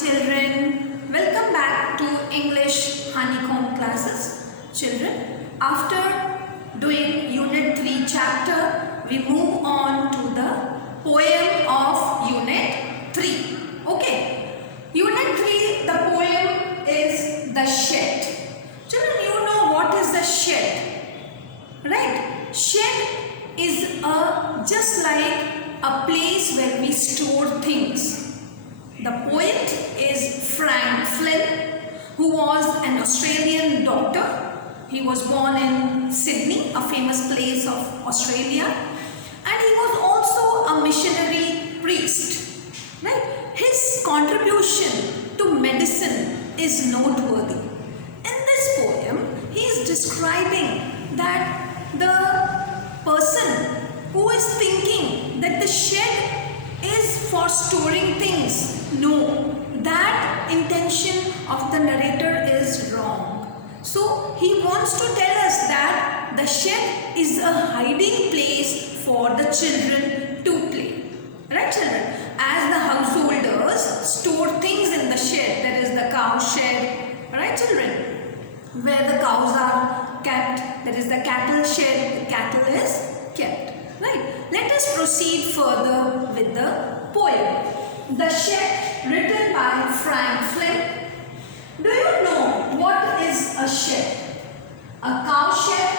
children, welcome back to English Honeycomb classes. Children, after doing Unit 3 chapter, we move on to the poem of Unit 3. Okay, Unit 3, the poem is The Shed. Children, you know what is the shed, right? Shed is just like a place where we store things. The poet is Frank Flynn, who was an Australian doctor. He was born in Sydney, a famous place of Australia, and he was also a missionary priest. Right? His contribution to medicine is noteworthy. In this poem, he is describing that the person who is thinking that the shed is for storing things. No, that intention of the narrator is wrong. So he wants to tell us that the shed is a hiding place for the children to play. Right, children? As the householders store things in the shed, there is the cow shed. Right, children? Where the cows are kept, there is the cattle shed, the cattle is kept. Right. Let us proceed further with the poem. The Shed, written by Frank Flynn. Do you know what is a shed? A cow shed,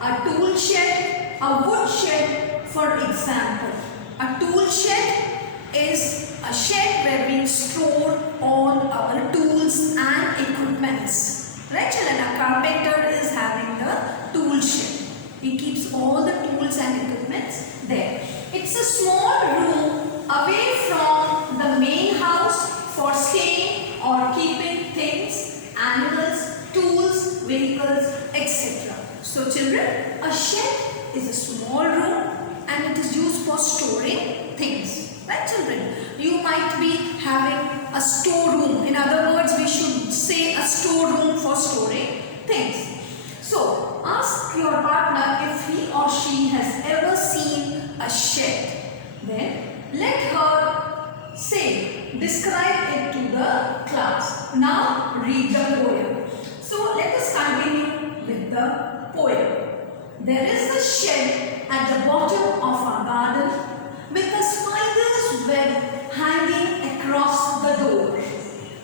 a tool shed, a wood shed, for example. A tool shed is a shed where we store all our tools and equipments. Right, children? A carpenter is having the tool shed. He keeps all the tools and equipments there. It's a small room away from the main house for staying or keeping things, animals, tools, vehicles, etc. So children, a shed is a small room and it is used for storing things. Right, children? You might be having a storeroom. In other words, we should say a storeroom for storing things. So, ask your partner if he or she has ever seen a shed. Then, let her describe it to the class. Now, read the poem. So, let us continue with the poem. There is a shed at the bottom of our garden with a spider's web hanging across the door.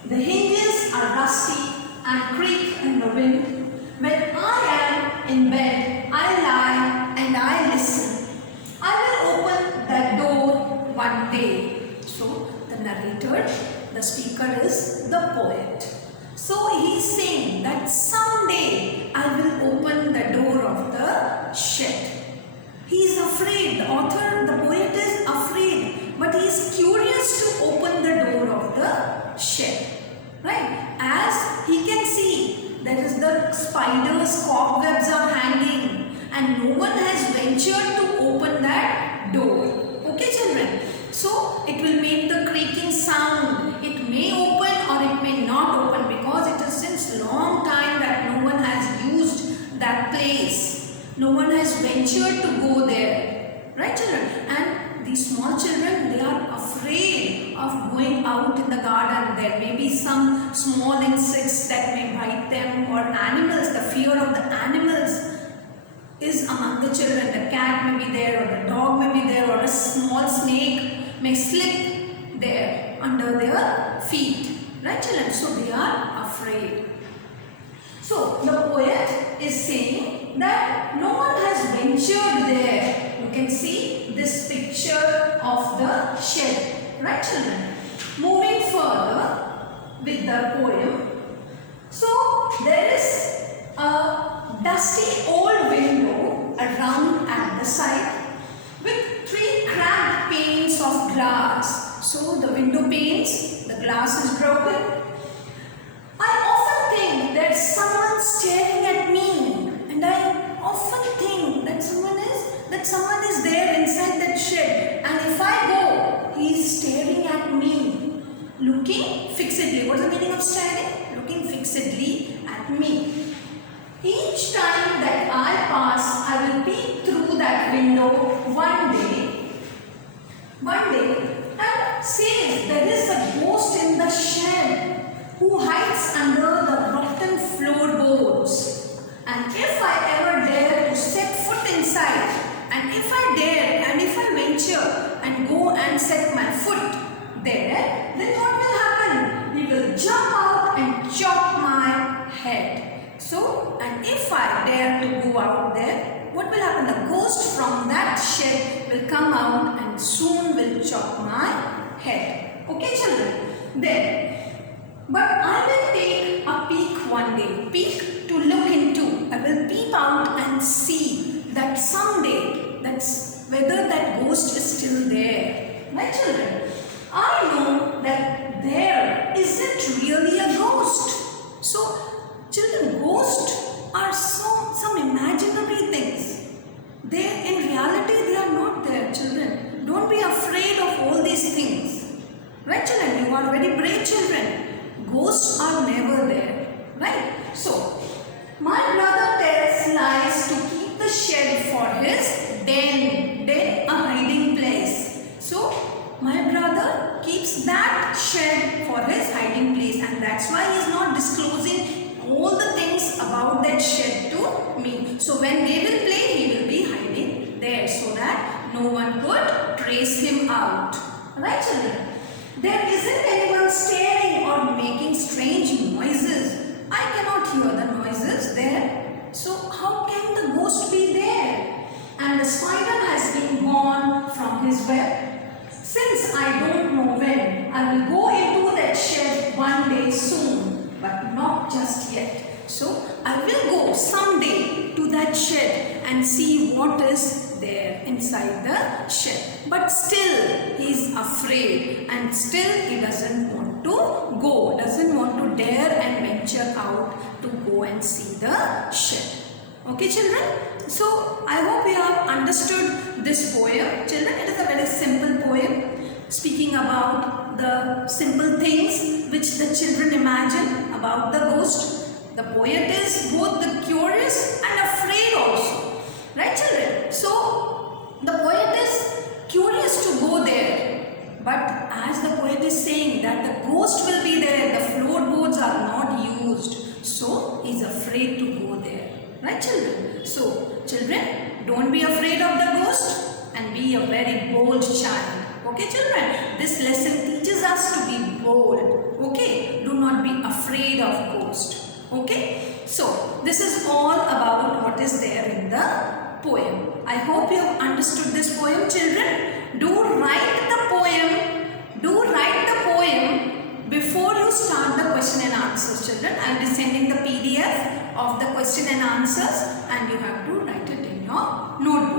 The hinges are rusty and creak in the wind. When I am in bed, I lie and I listen. I will open that door one day. So, the narrator, the speaker is the poet. So, he is saying that someday I will open the door of the shed. He is afraid. The author, the poet is afraid, but he is curious to open the door of the shed. Right? As he can see, that is, the spider's cobwebs are hanging and no one has ventured to open that door. Okay, children? So, it will make the creaking sound. It may open or it may not open because it is since long time that no one has used that place. No one has ventured to go there. Right, children? And these small children, they are afraid of going out in the garden. There may be some small insects that may bite them or animals. The fear of the animals is among the children. The cat may be there or the dog may be there or a small snake may slip there under their feet. Right, children? So they are afraid. So the poet is saying that no one has ventured there. You can see this picture of the shed. Right, children? Moving further with the poem. So there is a dusty old window around at the side with 3 cracked panes of glass. So the window panes, the glass is broken. I often think that someone staring at me, and I often think that someone is there inside that shed, and if I go, he is staring at me, looking fixedly. What is the meaning of staring? Looking fixedly at me. Each time that I pass, I will peek through that window one day, and say there is a ghost in the shed. and if I ever dare to set foot inside, and if I dare and if I venture and go and set my foot there, then what will happen? He will jump out and chop my head. So, and if I dare to go out there, what will happen? The ghost from that shed will come out and soon will chop my head. Okay, children? Then, but I will take a peek one day. Peek to look into. I will peep out and see that someday, that's whether that ghost is still there. My children, I know that there isn't really a ghost. So, children, ghosts are some imaginary things. In reality, they are not there, children. Don't be afraid of all these things. Right, children? You are very brave children. Ghosts are never there. Right? So, my brother tells lies to keep the shed for his den, a hiding place. So, my brother keeps that shed for his hiding place, and that's why he is not disclosing all the things about that shed to me. So, when they will play, he will be hiding there so that no one could trace him out. Right, children? There isn't anyone staring or making strange noises. I cannot hear the noises there. So how can the ghost be there? And the spider has been gone from his web. Since I don't know when, I will go into that shed one day soon, but not just yet. So I will go someday to that shed and see what is there inside the shed. But still he is afraid, and still he doesn't want to go, doesn't want to dare and venture out to go and see the shed. Okay, children? So I hope you have understood this poem. Children, it is a very simple poem speaking about the simple things which the children imagine about the ghost. The poet is both the curious and afraid also. Right, children? So, the poet is curious to go there. But as the poet is saying that the ghost will be there, the floorboards are not used. So, he is afraid to go there. Right, children? So, children, don't be afraid of the ghost and be a very bold child. Okay, children? This lesson teaches us to be bold. Okay? Do not be afraid of ghost. Okay, so this is all about what is there in the poem. I hope you have understood this poem, children. Do write the poem. Do write the poem before you start the question and answers, children. I will be sending the PDF of the question and answers, and you have to write it in your notebook.